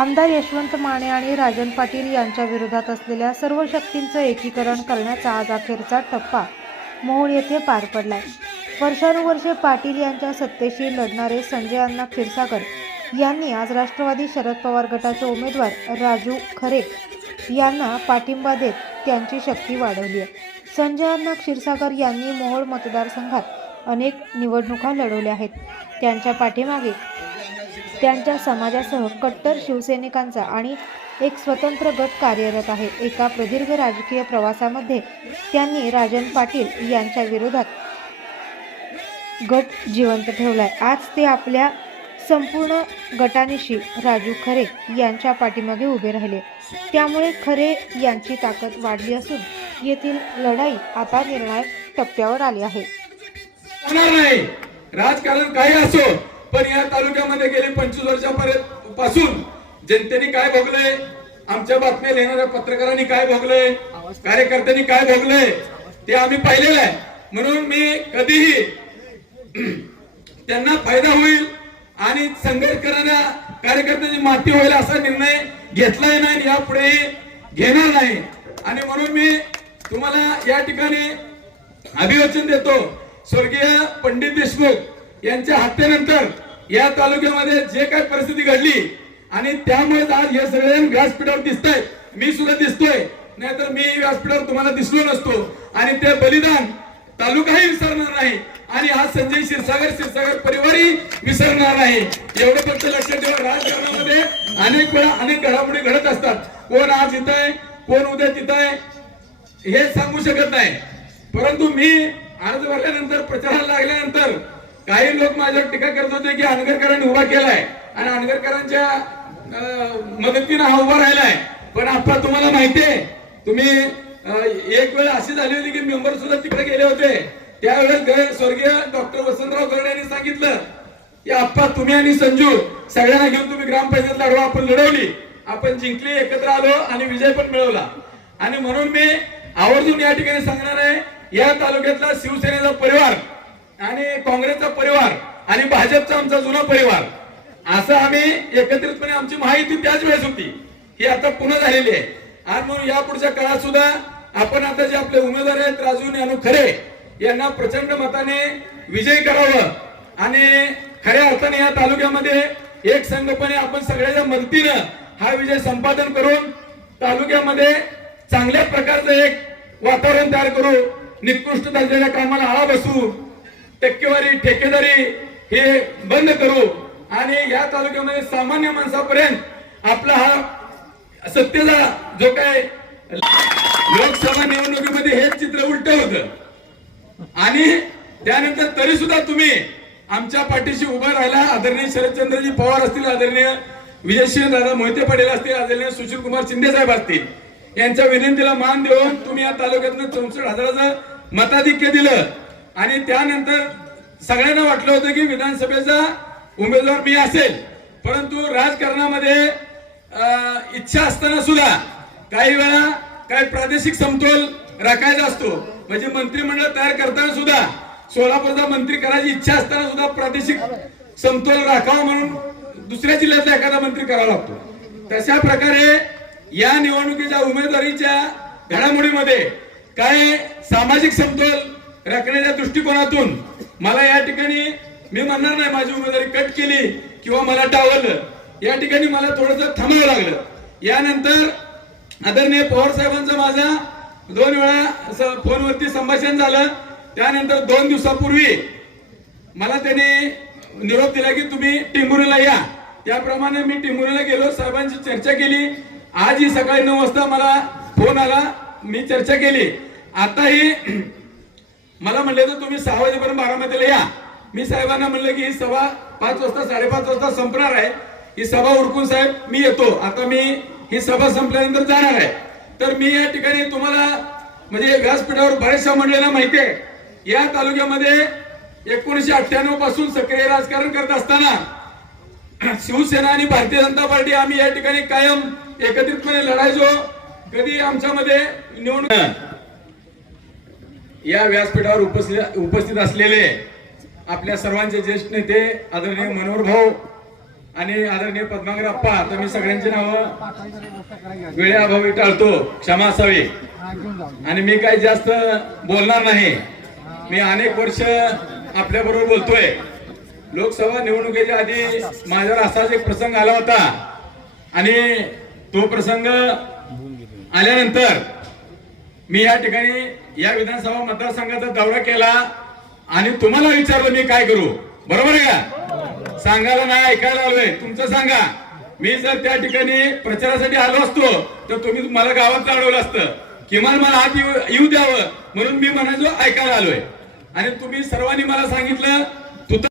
आमदार यशवंत माने आणि राजन पाटील यांच्या विरोधात असलेल्या सर्व शक्तींचं एकीकरण करण्याचा आज अखेरचा टप्पा मोहोळ येथे पार पडलाय. वर्षानुवर्षे पाटील यांच्या सत्तेशी लढणारे संजय अण्णा क्षीरसागर यांनी आज राष्ट्रवादी शरद पवार गटाचे उमेदवार राजू खरे यांना पाठिंबा देत त्यांची शक्ती वाढवली आहे. संजय अण्णा क्षीरसागर यांनी मोहोळ मतदारसंघात अनेक निवडणुका लढवल्या आहेत. त्यांच्या पाठीमागे त्यांच्या समाजासह कट्टर शिवसैनिकांचा आणि एक स्वतंत्र गट कार्यरत आहे. एका प्रदीर्घ राजकीय प्रवासामध्ये त्यांनी राजन पाटील यांच्या विरोधात गट जिवंत ठेवलाय. आज ते आपल्या संपूर्ण गटानिशी राजू खरे यांच्या पाठीमागे उभे राहिले. त्यामुळे खरे यांची ताकद वाढली असून येथील लढाई आता निर्णायक टप्प्यावर आली आहे. राजकारण काही असो पण या तालुक्यामध्ये गेले पंचवीस वर्षापर्यंत पासून जनतेने काय भोगलंय? आमच्या बातम्या लिहिणाऱ्या पत्रकारांनी काय भोगलंय? कार्यकर्त्यांनी काय भोगलंय? ते आम्ही पाहिलेलं आहे. म्हणून मी कधीही त्यांना फायदा होईल आणि संघर्ष करणाऱ्या कार्यकर्त्यांची माती होईल असा निर्णय घेतलाय नाही आणि यापुढे घेणार नाही. आणि म्हणून मी तुम्हाला या ठिकाणी अभिवचन देतो. स्वर्गीय पंडित देशमुख यांच्या हत्येनंतर या तालुक्यामध्ये जे काही परिस्थिती घडली आणि त्यामुळे आज हे सगळे व्यासपीठावर दिसत आहेत मी सुद्धा दिसतोय. नाहीतर मी व्यासपीठावर तुम्हाला दिसलो नसतो. आणि ते बलिदान तालुकाही विसरणार नाही. आणि आज संजय क्षीरसागर क्षीरसागर परिवारही विसरणार नाही. एवढं फक्त लक्षात ठेवा. राजकारणामध्ये अनेक वेळा अनेक घडामोडी घडत असतात. कोण आज इथं आहे कोण उद्या तिथं आहे हे सांगू शकत नाही. परंतु मी अर्ज भरल्यानंतर प्रचाराला लागल्यानंतर काही लोक माझ्यावर टीका करत होते की अनगरकरांनी उभा केलाय आणि अनगरकरांच्या मदतीनं हा उभा राहिलाय. पण आता तुम्हाला माहितीये तुम्ही एक वेळ अशी झाली होती की मेंबर सुद्धा तिकडे गेले होते. त्यावेळेस स्वर्गीय डॉक्टर वसंतराव गरड यांनी सांगितलं की आप्पा तुम्ही आणि संजू सगळ्यांना घेऊन तुम्ही ग्रामपंचायत लढवा आपण लढवली. आपण जिंकली एकत्र आलो आणि विजय पण मिळवला. आणि म्हणून मी आवर्जून या ठिकाणी सांगणार आहे या तालुक्यातला शिवसेनेचा परिवार आणि काँग्रेसचा परिवार आणि भाजपचा आमचा जुना परिवार. असं आम्ही एकत्रितपणे आमची माहिती त्याच वेळेस होती ही आता पुन्हा झालेली आहे. आणि म्हणून या पुढच्या काळात सुद्धा आपण आता जे आपले उमेदवार आहेत राजू ज्ञानू खरे यांना प्रचंड मताने विजयी करावं. आणि खऱ्या अर्थाने या तालुक्यामध्ये एक संघपणे आपण सगळ्याच्या मदतीनं हा विजय संपादन करून तालुक्यामध्ये चांगल्या प्रकारचं एक वातावरण तयार करू निकृष्ट दर्जाच्या कामाला आळा बसू टक्केवारी ठेकेदारी हे बंद करू. आणि या तालुक्यामध्ये सामान्य माणसापर्यंत आपला हा सत्तेचा जो काय लोकसभा निवडणुकीमध्ये हेच चित्र उलट होत. आणि त्यानंतर तरी सुद्धा तुम्ही आमच्या पाठीशी उभा राहिला. आदरणीय शरदचंद्रजी पवार असतील आदरणीय विजयसिंह दादा मोहिते पाटील असतील आदरणीय सुशील कुमार शिंदे साहेब असतील यांच्या विनंतीला मान देऊन तुम्ही या तालुक्यातनं चौसष्ट हजाराचं मताधिक्य दिलं. आणि त्यानंतर सगळ्यांना वाटलं होतं की विधानसभेचा उमेदवार मी असेल. परंतु राजकारणामध्ये इच्छा असताना सुद्धा काही वेळा काही प्रादेशिक समतोल राखायचा असतो. म्हणजे मंत्रिमंडळ तयार करताना सुद्धा सोलापूरचा मंत्री करायची इच्छा असताना सुद्धा प्रादेशिक समतोल राखावा म्हणून दुसऱ्या जिल्ह्यातला एखादा मंत्री करावा लागतो. तशा प्रकारे या निवडणुकीच्या उमेदवारीच्या घडामोडीमध्ये काय सामाजिक समतोल राखण्याच्या दृष्टिकोनातून मला या ठिकाणी मी म्हणणार नाही माझी उमेदवारी कट केली किंवा मला टावलं या ठिकाणी मला थोडस थांबावं लागलं. यानंतर आदरणीय पवार साहेबांचं माझा दोन वेळा फोनवरती संभाषण झालं. त्यानंतर दोन दिवसापूर्वी मला त्यांनी निरोप दिला की तुम्ही टिंबुरीला या. त्याप्रमाणे मी टिंबुरीला गेलो साहेबांची चर्चा केली. आज ही सकाळी नऊ वाजता मला फोन आला मी चर्चा केली. आताही मला म्हणले तर तुम्ही सहा वाजेपर्यंत बारामतीला या. मी साहेबांना म्हणलं की ही सभा पाच वाजता साडेपाच वाजता संपणार आहे. ही सभा उरकून साहेब मी येतो. आता मी ही सभा संपल्यानंतर जाणार आहे. तर मी या ठिकाणी तुम्हाला म्हणजे व्यासपीठावर बऱ्याचशा मंडळींना माहिती आहे या तालुक्यामध्ये एकोणीशे अठ्ठ्याण्णवपासून सक्रिय राजकारण करत असताना शिवसेना आणि भारतीय जनता पार्टी आम्ही या ठिकाणी कायम एकत्रितपणे लढायचो. कधी आमच्यामध्ये निवडणूक या व्यासपीठावर उपस्थित उपस्थित असलेले आपल्या सर्वांचे ज्येष्ठ नेते आदरणीय मनोहर भाऊ आणि आदरणीय पद्मागर अप्पा तर मी सगळ्यांची नावं वेळेअभावी टाळतो क्षमा असावी. आणि मी काही जास्त बोलणार नाही. मी अनेक वर्ष आपल्या बरोबर बोलतोय. लोकसभा निवडणुकीच्या आधी माझ्यावर असाच एक प्रसंग आला होता. आणि तो प्रसंग आल्यानंतर मी या ठिकाणी या विधानसभा मतदारसंघाचा दौरा केला आणि तुम्हाला विचारलं मी काय करू. बरोबर आहे का? सांगायला नाही ऐकायला आलोय. तुमचं सांगा. मी जर त्या ठिकाणी प्रचारासाठी आलो असतो तर तुम्ही मला गावात अडवलं असतं. किमान मला आत येऊ येऊ द्यावं म्हणून मी म्हणायचो ऐकायला आलोय. आणि तुम्ही सर्वांनी मला सांगितलं